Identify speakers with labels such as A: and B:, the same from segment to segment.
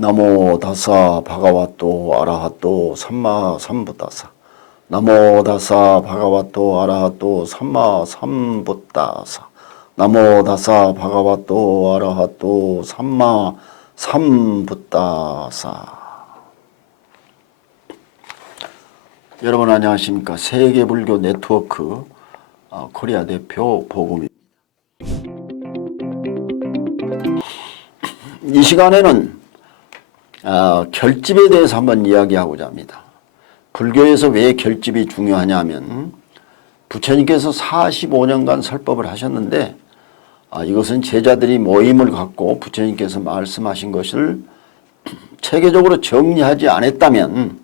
A: 나모 다사 바가와또 아라하또 삼마 삼부다사. 나모 다사 바가와또 아라하또 삼마 삼부다사. 나모 다사 바가와또 아라하또 삼마 삼부다사. 여러분 안녕하십니까? 세계불교 네트워크 어, 코리아 대표 보금입니다. 이 시간에는 어, 결집에 대해서 한번 이야기하고자 합니다. 불교에서 왜 결집이 중요하냐면 부처님께서 45년간 설법을 하셨는데 아, 이것은 제자들이 모임을 갖고 부처님께서 말씀하신 것을 체계적으로 정리하지 않았다면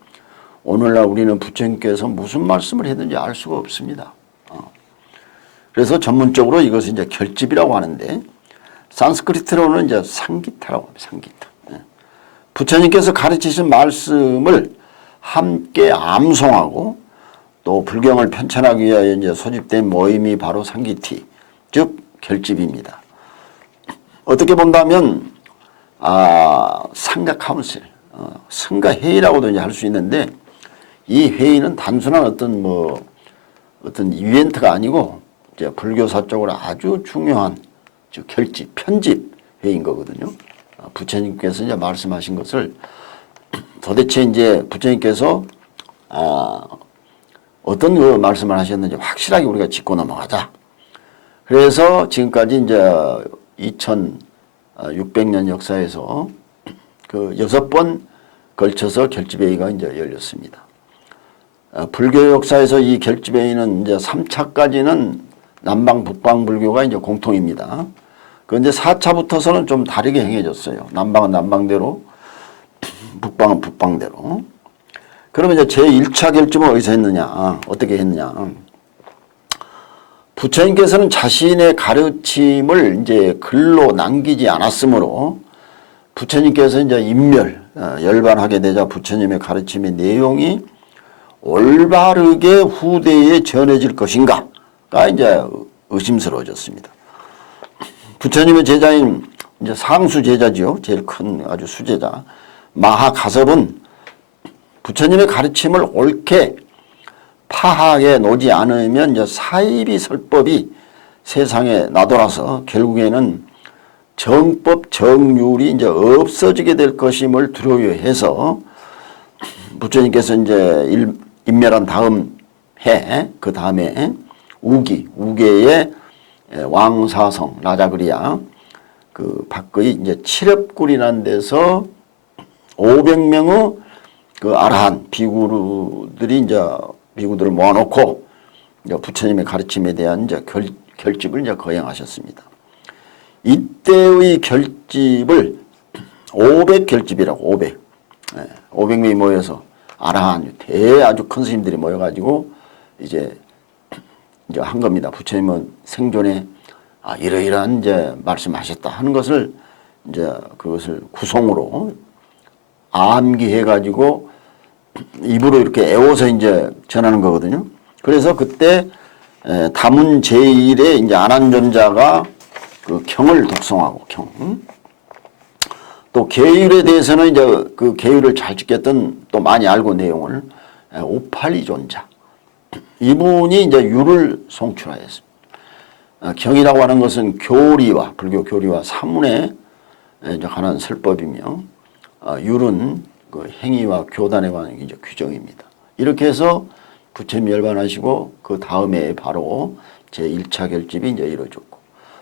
A: 오늘날 우리는 부처님께서 무슨 말씀을 했는지 알 수가 없습니다. 어. 그래서 전문적으로 이것을 이제 결집이라고 하는데 산스크리트로는 이제 상기타라고 합니다. 상기타. 예. 부처님께서 가르치신 말씀을 함께 암송하고 또 불경을 편찬하기 위하여 이제 소집된 모임이 바로 상기티, 즉 결집입니다. 어떻게 본다면 아, 상가 카운슬, 어, 승가 회의라고도 이제 할 수 있는데 이 회의는 단순한 어떤 뭐 어떤 이벤트가 아니고 이제 불교사적으로 아주 중요한 즉 결집, 편집 회의인 거거든요. 어, 부처님께서 이제 말씀하신 것을 도대체 이제 부처님께서 아, 어떤 그 말씀을 하셨는지 확실하게 우리가 짚고 넘어가자. 그래서 지금까지 이제 2600년 역사에서 그 여섯 번 걸쳐서 결집회의가 이제 열렸습니다. 어, 불교 역사에서 이 결집회의는 이제 3차까지는 남방 북방 불교가 이제 공통입니다. 그런데 4차부터서는 좀 다르게 행해졌어요. 남방은 남방대로, 북방은 북방대로. 그러면 이제 제1차 결집은 어디서 했느냐? 어떻게 했느냐? 부처님께서는 자신의 가르침을 이제 글로 남기지 않았으므로 부처님께서 이제 인멸, 어, 열반하게 되자 부처님의 가르침의 내용이 올바르게 후대에 전해질 것인가가 이제 의심스러워졌습니다. 부처님의 제자인 이제 상수 제자지요. 제일 큰 아주 수제자. 마하 가섭은 부처님의 가르침을 옳게 파하게 놓지 않으면 이제 사이비 설법이 세상에 나돌아서 결국에는 정법 정률이 이제 없어지게 될 것임을 두려워해서 부처님께서 이제 일, 인멸한 다음 해, 그 다음에 우기, 우계의 왕사성, 라자그리아, 그 밖의 이제 칠엽굴이라는 데서 500명의 그 아라한 비구들이 이제 비구들을 모아놓고 이제 부처님의 가르침에 대한 이제 결, 결집을 이제 거행하셨습니다. 이때의 결집을 500 결집이라고 500. 예, 500명이 모여서 아라한 대 아주 큰 스님들이 모여가지고 이제 이제 한 겁니다. 부처님은 생존에 아, 이러이러한 이제 말씀하셨다 하는 것을 이제 그것을 구성으로 암기해가지고 입으로 이렇게 애워서 이제 전하는 거거든요. 그래서 그때 에, 다문 제1의 이제 안한존자가 그 경을 독송하고 경. 또 계율에 대해서는 이제 그 계율을 잘 지켰던 또 많이 알고 내용을 오팔리존자 이분이 이제 유를 송출하였습니다. 어, 경이라고 하는 것은 교리와 불교 교리와 사문에 이제 관한 설법이며 어, 율은 그 행위와 교단에 관한 이제 규정입니다. 이렇게 해서 부처님 열반하시고 그 다음에 바로 제 1차 결집이 이제 이루어졌고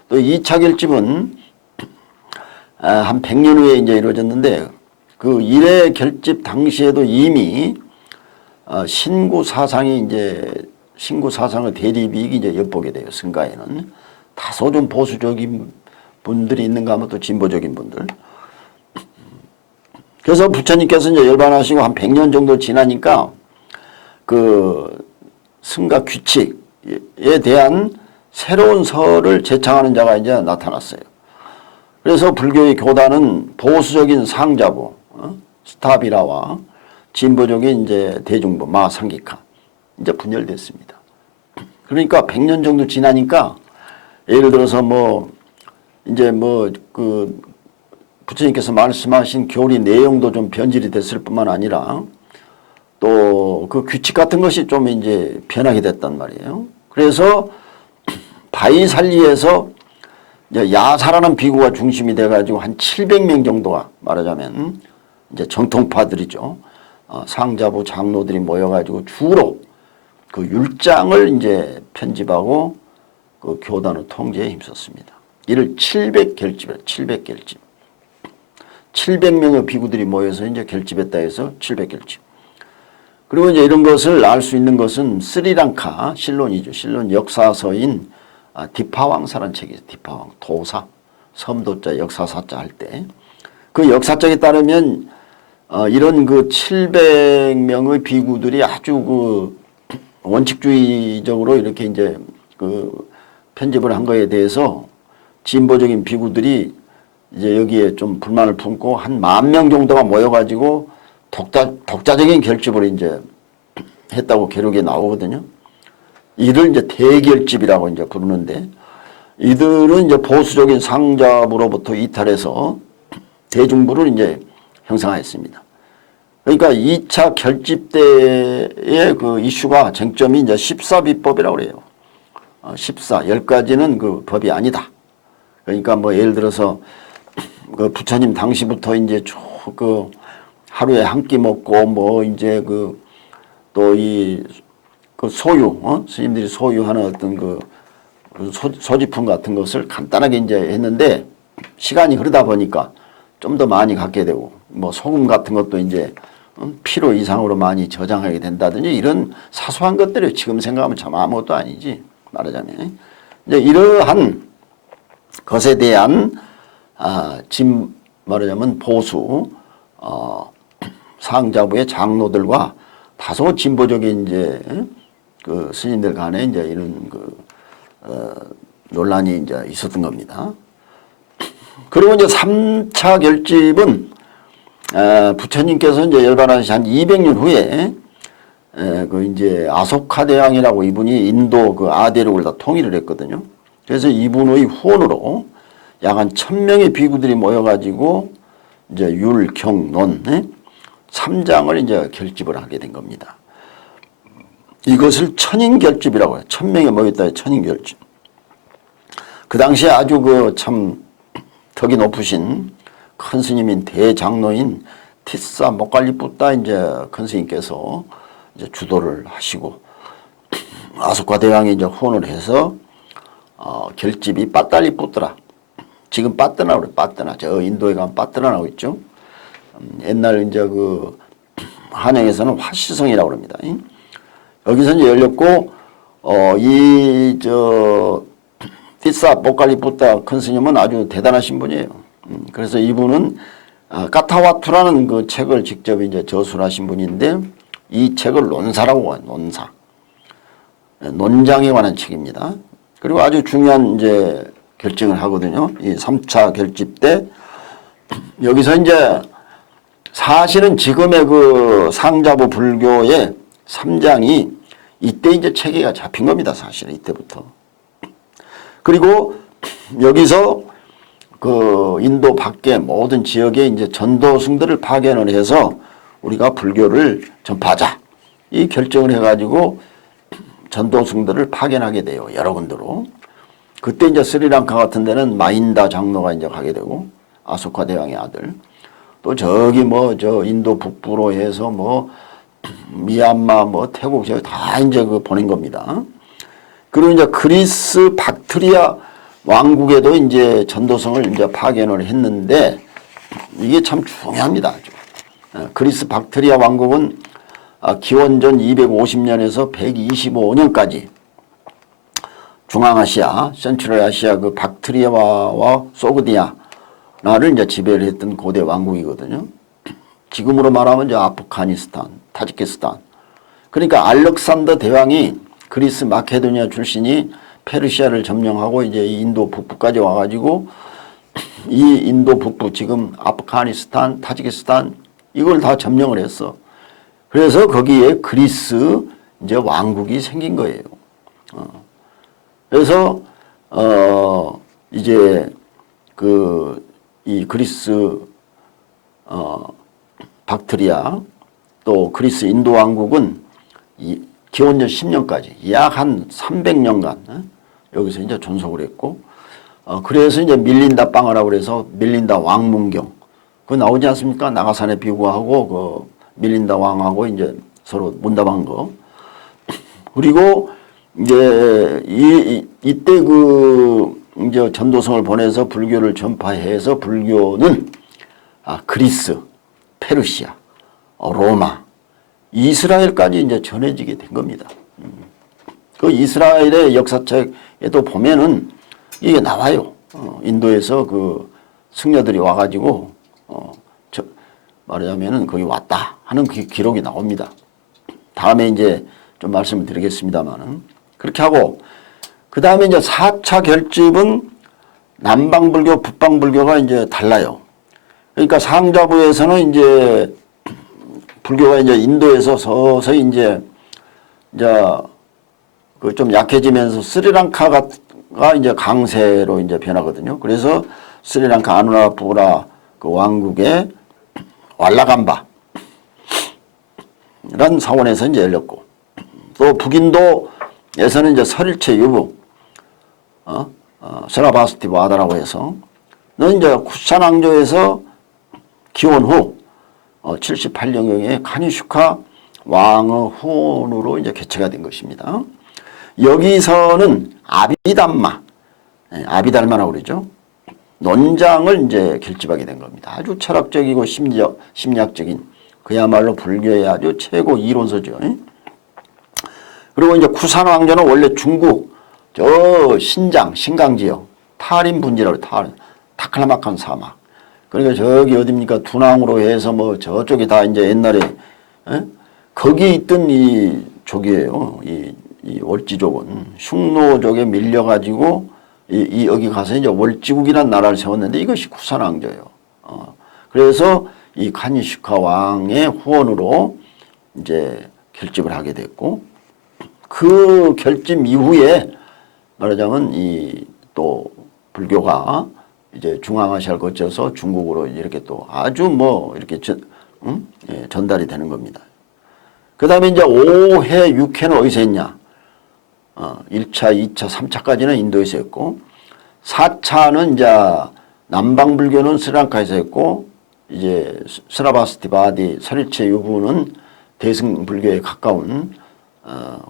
A: 또 2차 결집은 아, 한 100년 후에 이제 이루어졌는데 그 일회 결집 당시에도 이미 어, 신구 사상이 이제 신구 사상의 대립이 이제 엿보게 돼요. 승가에는 다소 좀 보수적인 분들이 있는가 하면 또 진보적인 분들. 그래서 부처님께서 이제 열반하시고 한 100년 정도 지나니까 그 승가 규칙에 대한 새로운 설을 제창하는 자가 이제 나타났어요. 그래서 불교의 교단은 보수적인 상자부, 어? 스타비라와 진보적인 이제 대중부, 마상기카 이제 분열됐습니다. 그러니까 100년 정도 지나니까 예를 들어서 뭐 이제 뭐 그 부처님께서 말씀하신 교리 내용도 좀 변질이 됐을 뿐만 아니라 또 그 규칙 같은 것이 좀 이제 변하게 됐단 말이에요. 그래서 바이살리에서 야사라는 비구가 중심이 돼가지고 한 700명 정도가 말하자면 이제 정통파들이죠. 어, 상자부 장로들이 모여가지고 주로 그 율장을 이제 편집하고 그 교단의 통제에 힘썼습니다. 이를 700결집이라 700결집. 700명의 비구들이 모여서 이제 결집했다 해서 700결집. 그리고 이제 이런 것을 알 수 있는 것은 스리랑카 실론이죠. 실론 역사서인 아, 디파왕사라는 책이 있어요. 디파왕 도사 섬도자 역사사자 할 때 그 역사적에 따르면 어, 이런 그 700명의 비구들이 아주 그 원칙주의적으로 이렇게 이제 그 편집을 한 거에 대해서 진보적인 비구들이 이제 여기에 좀 불만을 품고 한 만 명 정도가 모여가지고 독자, 독자적인 결집을 이제 했다고 기록에 나오거든요. 이를 이제 대결집이라고 이제 부르는데 이들은 이제 보수적인 상자부로부터 이탈해서 대중부를 이제 형성하였습니다. 그러니까 2차 결집 때의 그 이슈가 쟁점이 이제 14비법이라고 그래요. 어, 14, 10가지는 그 법이 아니다. 그러니까 뭐 예를 들어서 그 부처님 당시부터 이제 쭉그 하루에 한 끼 먹고 뭐 이제 그 또이 그 소유, 어? 스님들이 소유하는 어떤 그 소, 소지품 같은 것을 간단하게 이제 했는데 시간이 흐르다 보니까 좀 더 많이 갖게 되고 뭐 소금 같은 것도 이제 어? 필요 이상으로 많이 저장하게 된다든지 이런 사소한 것들이 지금 생각하면 참 아무것도 아니지 말하자면 이제 이러한 것에 대한 아, 진 말하자면 보수 어, 상자부의 장로들과 다소 진보적인 이제 그 스님들 간에 이제 이런 그 어, 논란이 이제 있었던 겁니다. 그리고 이제 3차 결집은 어, 부처님께서 이제 열반하신 한 200년 후에 에, 그 이제 아소카 대왕이라고 이분이 인도 그 아대륙을 다 통일을 했거든요. 그래서 이분의 후원으로 약 한 천명의 비구들이 모여가지고 이제 율, 경, 논, 예? 삼장을 이제 결집을 하게 된 겁니다. 이것을 천인결집이라고 해요. 천명이 모였다 천인결집. 그 당시에 아주 그 참 덕이 높으신 큰 스님인 대장로인 티사 목갈리 뿌따 이제 큰 스님께서 이제 주도를 하시고 아소카 대왕이 이제 후원을 해서 어, 결집이 빠따리 뿌더라. 지금 빠뜨나 그래 빠뜨나 저 인도에 가면 빠뜨나라고 있죠. 음, 옛날 이제 그 한양에서는 화시성이라고 합니다. 여기서 이제 열렸고 어이저 티사 보칼리 부타 큰 스님은 아주 대단하신 분이에요. 음, 그래서 이분은 아, 까타와투라는 그 책을 직접 이제 저술하신 분인데 이 책을 논사라고 해요. 논사. 논장에 관한 책입니다. 그리고 아주 중요한 이제 결정을 하거든요. 이 3차 결집 때 여기서 이제 사실은 지금의 그 상자부 불교의 3장이 이때 이제 체계가 잡힌 겁니다. 사실은 이때부터. 그리고 여기서 그 인도 밖의 모든 지역에 이제 전도승들을 파견을 해서 우리가 불교를 전파하자. 이 결정을 해가지고 전도승들을 파견하게 돼요. 여러 군데로. 그때 이제 스리랑카 같은 데는 마인다 장로가 이제 가게 되고 아소카 대왕의 아들. 또 저기 뭐 저 인도 북부로 해서 뭐 미얀마 뭐 태국 저기 다 이제 그 보낸 겁니다. 그리고 이제 그리스 박트리아 왕국에도 이제 전도성을 이제 파견을 했는데 이게 참 중요합니다. 어, 그리스 박트리아 왕국은 아, 기원전 250년에서 125년까지 중앙아시아, 센트럴 아시아 그 박트리아와 소그디아나를 이제 지배를 했던 고대 왕국이거든요. 지금으로 말하면 이제 아프가니스탄, 타지키스탄. 그러니까 알렉산더 대왕이 그리스 마케도니아 출신이 페르시아를 점령하고 이제 인도 북부까지 와가지고 이 인도 북부 지금 아프가니스탄, 타지키스탄 이걸 다 점령을 했어. 그래서 거기에 그리스 이제 왕국이 생긴 거예요. 어. 그래서 어 이제 그 이 그리스 어, 박트리아 또 그리스 인도 왕국은 이 기원전 10년까지 약 한 300년간 어? 여기서 이제 존속을 했고 어, 그래서 이제 밀린다 빵하라고 그래서 밀린다 왕문경 그 나오지 않습니까? 나가산에 비구하고 그 밀린다 왕하고 이제 서로 문답한 거 그리고 이제 이, 이 이때 그 이제 전도성을 보내서 불교를 전파해서 불교는 아 그리스, 페르시아, 어, 로마, 이스라엘까지 이제 전해지게 된 겁니다. 음. 그 이스라엘의 역사책에도 보면은 이게 나와요. 어, 인도에서 그 승려들이 와가지고 어, 저, 말하자면은 거기 왔다 하는 그 기록이 나옵니다. 다음에 이제 좀 말씀을 드리겠습니다만은 그렇게 하고 그 다음에 이제 4차 결집은 남방불교, 북방불교가 이제 달라요. 그러니까 상자부에서는 이제 불교가 이제 인도에서 서서히 이제 이제 그 좀 약해지면서 스리랑카가 이제 강세로 이제 변하거든요. 그래서 스리랑카 아누라푸라 그 왕국의 왈라감바 란 사원에서 이제 열렸고 또 북인도에서는 이제 설일체 유부 어? 어, 세라바스티브 아다라고 해서 는 이제 쿠산왕조에서 기원 후 어, 78년경에 카니슈카 왕의 후원으로 이제 개최가 된 것입니다. 여기서는 아비담마, 예, 아비달마라고 그러죠. 논장을 이제 결집하게 된 겁니다. 아주 철학적이고 심리적, 심리학적인 그야말로 불교의 아주 최고 이론서죠. 예. 그리고 이제 쿠산 왕조는 원래 중국 저 신장, 신강 지역, 타림 분지라고 타림, 타클라마칸 사막. 그러니까 저기 어딥니까 두낭으로 해서 뭐 저쪽이 다 이제 옛날에 에? 거기 있던 이 족이에요. 이, 이 월지족은 흉노족에 밀려가지고 이, 이 여기 가서 이제 월지국이라는 나라를 세웠는데 이것이 쿠산왕조예요. 어. 그래서 이 카니슈카 왕의 후원으로 이제 결집을 하게 됐고 그 결집 이후에 말하자면 이 또 불교가 이제 중앙아시아를 거쳐서 중국으로 이렇게 또 아주 뭐 이렇게 전, 음? 예, 전달이 되는 겁니다. 그 다음에 이제 5회, 6회는 어디서 했냐? 어, 1차, 2차, 3차까지는 인도에서 했고, 4차는 이제 남방불교는 스리랑카에서 했고, 이제 스라바스티바디, 설일체 유부는 대승불교에 가까운, 어,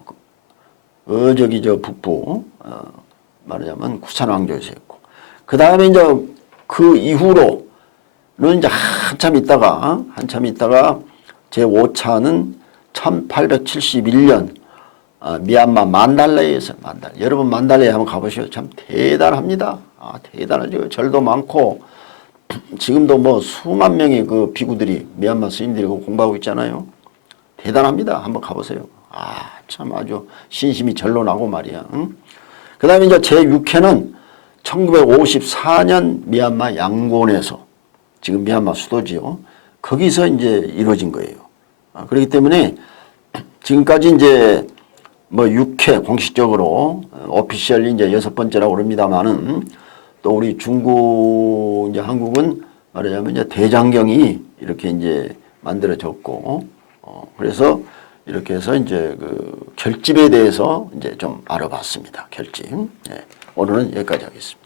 A: 어, 저기 저 북부, 어, 말하자면 쿠산왕조에서 했고 그 다음에 이제 그 이후로는 이제 한참 있다가 한참 있다가 제 5차는 1871년 어, 미얀마 만달레에서 만달 여러분 만달레에 한번 가보시오. 참 대단합니다. 아 대단하죠. 절도 많고 지금도 뭐 수만 명의 그 비구들이 미얀마 스님들이 공부하고 있잖아요. 대단합니다. 한번 가보세요. 아 참 아주 신심이 절로 나고 말이야. 응? 그 다음에 이제 제 6회는 1954년 미얀마 양곤에서 지금 미얀마 수도지요. 거기서 이제 이루어진 거예요. 아, 그렇기 때문에 지금까지 이제 뭐 6회 공식적으로 오피셜리 이제 여섯 번째라고 그럽니다만은 또 우리 중국 이제 한국은 말하자면 이제 대장경이 이렇게 이제 만들어졌고 어 그래서 이렇게 해서 이제 그 결집에 대해서 이제 좀 알아봤습니다. 결집. 예. 오늘은 여기까지 하겠습니다.